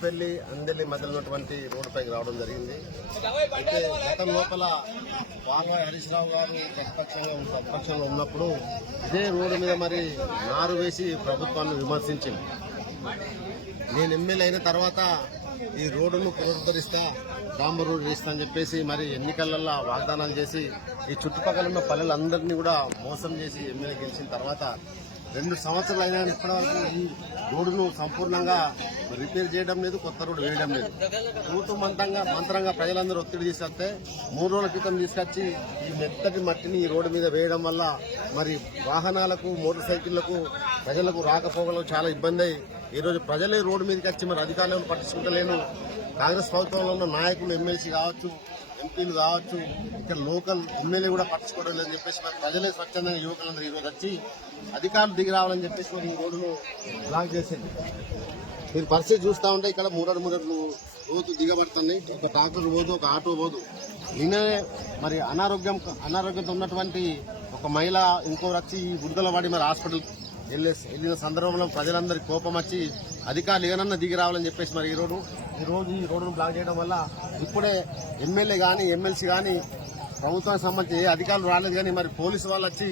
ఉప్పల్లి అందెల్లి మధ్యలో ఉన్నటువంటి రోడ్డుపైకి రావడం జరిగింది. అయితే గతం లోపల బాగా హరీష్ రావు గారు ప్రతిపక్షంగా ప్రతిపక్షంలో ఉన్నప్పుడు ఇదే రోడ్డు మీద మరి నారు వేసి ప్రభుత్వాన్ని విమర్శించింది. నేను ఎమ్మెల్యే అయిన తర్వాత ఈ రోడ్డును పునరుద్ధరిస్తా డాంబర్ రోడ్డు ఇస్తా అని చెప్పేసి మరి ఎన్నికలలో వాగ్దానాలు చేసి ఈ చుట్టుపక్కల ఉన్న పల్లెలందరినీ కూడా మోసం చేసి ఎమ్మెల్యే గెలిచిన తర్వాత రెండు సంవత్సరాలు అయినా ఇప్పటివరకు ఈ రోడ్డును సంపూర్ణంగా రిపేర్ చేయడం లేదు కొత్త రోడ్డు వేయడం లేదు. తూతు మంత్రంగా మంత్రంగా ప్రజలందరూ ఒత్తిడి తీసుకొస్తే మూడు రోజుల క్రితం తీసుకొచ్చి ఈ మెత్తటి మట్టిని ఈ రోడ్డు మీద వేయడం వల్ల మరి వాహనాలకు మోటార్ సైకిళ్ళకు ప్రజలకు రాకపోకలకు చాలా ఇబ్బంది అయి ఈరోజు ప్రజలే రోడ్డు మీదకి వచ్చి మరి అధికారులను పట్టించుకుంటలేను. కాంగ్రెస్ ప్రభుత్వంలో ఉన్న నాయకులు ఎమ్మెల్సీ కావచ్చు ఎంపీలు కావచ్చు ఇక్కడ లోకల్ ఎమ్మెల్యే కూడా పట్టించుకోవడం లేదని చెప్పేసి మరి ప్రజలే స్వచ్ఛందంగా యువకులందరూ ఈ రోజు వచ్చి అధికారులు దిగి రావాలని చెప్పేసి మరి ఈ రోడ్డును బ్లాక్ చేసింది మీరు పరిస్థితి చూస్తా ఉంటే ఇక్కడ మూడడు మూడడు రోజు దిగబడుతున్నాయి. ఒక ట్రాక్టర్ పోదు ఒక ఆటో పోదు. నిన్ననే మరి అనారోగ్యం అనారోగ్యంతో ఉన్నటువంటి ఒక మహిళ ఇంకో వచ్చి ఈ బురదలో పడి మరి హాస్పిటల్ వెళ్ళిన సందర్భంలో ప్రజలందరికీ కోపం వచ్చి అధికారులు ఏమన్నా దిగి రావాలని చెప్పేసి మరి ఈరోజు ఈరోజు ఈ ఈ రోడ్డును బ్లాక్ చేయడం వల్ల ఇప్పుడే ఎమ్మెల్యే కానీ ఎమ్మెల్సీ కానీ ప్రభుత్వానికి సంబంధించి ఏ అధికారులు రాలేదు కానీ మరి పోలీసు వాళ్ళు వచ్చి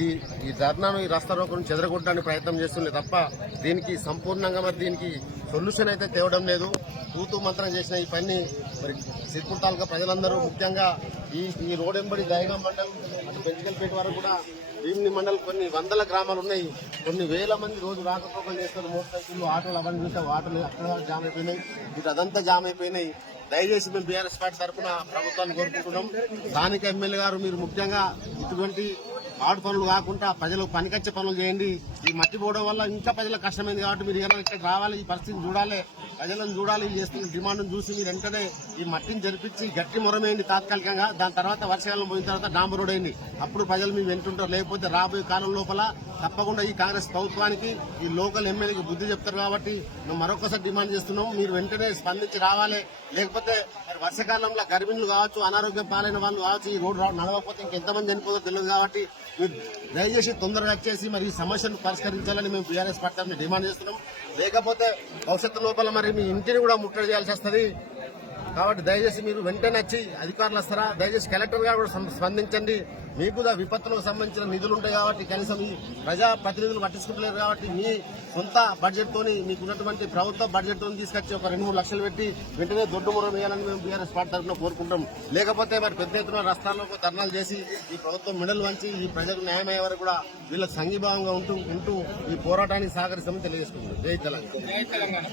ఈ ఈ ధర్నాను ఈ రస్తా రోకను చెదరగొట్టడానికి ప్రయత్నం చేస్తుంది తప్ప దీనికి సంపూర్ణంగా మరి దీనికి సొల్యూషన్ అయితే తేవడం లేదు. తూతూ మంత్రం చేసిన ఈ పని మరి సిర్పూర్ తాలూకా ప్రజలందరూ ముఖ్యంగా ఈ ఈ రోడ్ ఎంబడి దయగా మండలం అటు వరకు కూడా భీమిని మండలం కొన్ని వందల గ్రామాలు ఉన్నాయి. కొన్ని వేల మంది రోజు రాకపోకలు చేస్తారు. మోటార్ సైకిళ్ళు ఆటోలు అవన్నీ చూస్తే ఆటోలు అక్కడ జామ్ అయిపోయినాయి. ఇటు అదంతా జామ్ అయిపోయినాయి. దయచేసి మేము బీఆర్ఎస్ పార్టీ తరఫున ప్రభుత్వాన్ని కోరుకుంటున్నాం. స్థానిక ఎమ్మెల్యే గారు మీరు ముఖ్యంగా ఇటువంటి ఆడు పనులు కాకుండా ప్రజలకు పనికొచ్చే పనులు చేయండి. ఈ మట్టి పోవడం వల్ల ఇంకా ప్రజలకు కష్టమైంది కాబట్టి మీరు ఏమైనా ఇక్కడ రావాలి ఈ పరిస్థితిని చూడాలి ప్రజలను చూడాలి చేస్తున్న డిమాండ్ను చూసి మీరు వెంటనే ఈ మట్టిని జరిపించి గట్టి మొరమేయండి తాత్కాలికంగా. దాని తర్వాత వర్షాకాలం పోయిన తర్వాత డాంబర్ రోడ్ అయింది అప్పుడు ప్రజలు మేము వెంటుంటారు లేకపోతే రాబోయే కాలం లోపల తప్పకుండా ఈ కాంగ్రెస్ ప్రభుత్వానికి ఈ లోకల్ ఎమ్మెల్యేకి బుద్ధి చెప్తారు కాబట్టి మేము మరొకసారి డిమాండ్ చేస్తున్నాం మీరు వెంటనే స్పందించి రావాలి. లేకపోతే వర్షాకాలంలో గర్భిణులు కావచ్చు అనారోగ్యం పాలైన వాళ్ళు కావచ్చు ఈ రోడ్డు నడవకపోతే ఇంకెంతమంది చనిపోతుందో తెలియదు కాబట్టి మీరు దయచేసి తొందరగా వచ్చేసి మరి ఈ సమస్యను పరిష్కరించాలని మేము బీఆర్ఎస్ పార్టీ డిమాండ్ చేస్తున్నాం. లేకపోతే భవిష్యత్తు లోపల మరి మీ ఇంటిని కూడా ముట్టడి చేయాల్సి వస్తుంది. కాబట్టి దయచేసి మీరు వెంటనే వచ్చి అధికారులు వస్తారా? దయచేసి కలెక్టర్ గారు కూడా స్పందించండి. మీకు కూడా విపత్తులకు సంబంధించిన నిధులు ఉంటాయి కాబట్టి కనీసం ఈ ప్రజా ప్రతినిధులు పట్టించుకుంటలేరు కాబట్టి మీ సొంత బడ్జెట్ తోని మీకు ఉన్నటువంటి ప్రభుత్వ బడ్జెట్ తోని తీసుకొచ్చి ఒక రెండు మూడు లక్షలు పెట్టి వెంటనే దొడ్డుమురం వేయాలని మేము బీఆర్ఎస్ పార్టీ తరఫున కోరుకుంటాం లేకపోతే మరి పెద్ద ఎత్తున రస్తాల్లో ధర్నాలు చేసి ఈ ప్రభుత్వం మెడలు వంచి ఈ ప్రజలకు న్యాయం అయ్యే వరకు కూడా వీళ్ళకి సంఘీభావంగా ఉంటూ ఉంటూ ఈ పోరాటానికి సహకరిస్తామని తెలియజేసుకుంటున్నాం. జై తెలంగాణ.